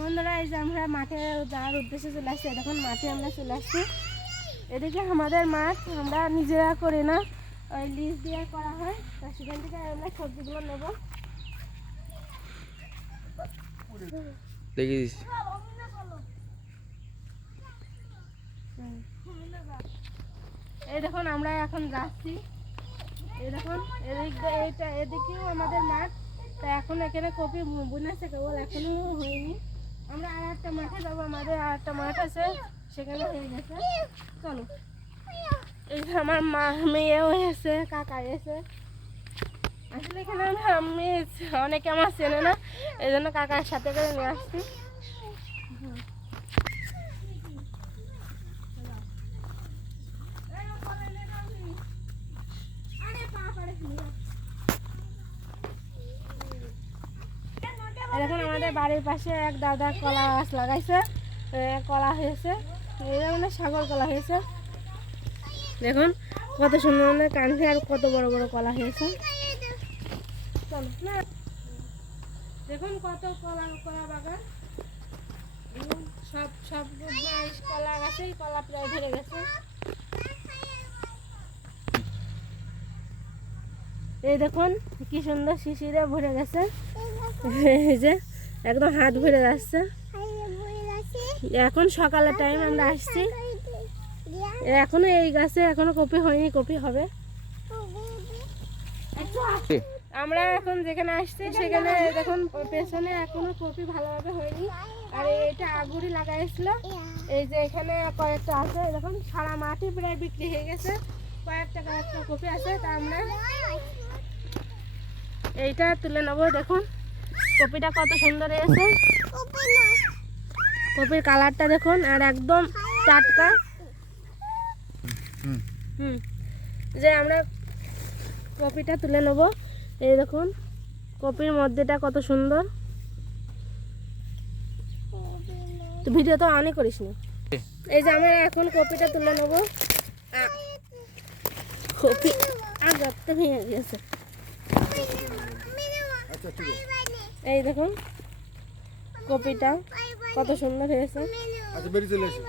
বন্ধুরা এই যে আমরা মাঠে যাওয়ার উদ্দেশ্যে চলে আসছি। দেখুন মাঠে আমরা চলে আসছি। এদিকে আমাদের মাঠ আমরা নিজেরা করি না। ওই লিজ দিয়ে করা হয়। তা সেখান থেকে আমরা সবজিগুলো নেব। দেখিস। এই দেখুন আমরা এখন যাচ্ছি। এই দেখুন এদিক এইটা এদিকেও আমাদের মাঠ। তা এখন এখানে কপি বুনেছে কেবল এখনও হয়নি। আমরা আর একটা যাব, আমাদের আর একটা সেখানে গেছে। চলো। এই আমার মা, মেয়েও এসে, কাকা এসে। আসলে এখানে মেয়ে অনেকে আমার চেনে না এই জন্য কাকার সাথে করে নিয়ে আসছি। এই দেখুন আমাদের বাড়ির পাশে এক দাদা কলা গাছ লাগাইছে কলা হয়েছে, এই মানে সাগর কলা হয়েছে। দেখুন, কত সুন্দর সুন্দর কানছে আর কত বড় বড় কলা হয়েছে। দেখুন কত কলা কলা বাগান। সব সব কলা গাছেই কলা প্রায় ধরে গেছে। এই দেখুন, কি সুন্দর শিশিরে ভরে গেছে। যে, একদম হাত ভরে যাচ্ছে। এখন সকালের টাইম আমরা আসছি। এখনও এই গাছে এখনও কপি হয়নি, কপি হবে। আমরা এখন যেখানে আসছি, সেখানে দেখুন, পেছনে এখনও কপি ভালোভাবে হয়নি। আর এটা আগুরি লাগাইছিল। এই যে এখানে কয়েকটা আছে, দেখুন, সারা মাটি প্রায় বিক্রি হয়ে গেছে। কয়েকটা কয়েকটা কপি আছে, তা আমরা এইটা তুলে নেব, দেখুন। কপিটা কত সুন্দর এসে কপির কালারটা দেখুন আর একদম টাটকা। হুম। হুম। যে আমরা কপিটা তুলে নেব। এই দেখুন কপির মধ্যেটা কত সুন্দর। তো ভিডিও তো অনেক করিস না এই যে আমরা এখন কপিটা তুলে নেব। কপি আর যত ভেঙে গেছে। এই দেখুন কপিটা কত সুন্দর হয়েছে। আচ্ছা বেরিয়ে চলে এসো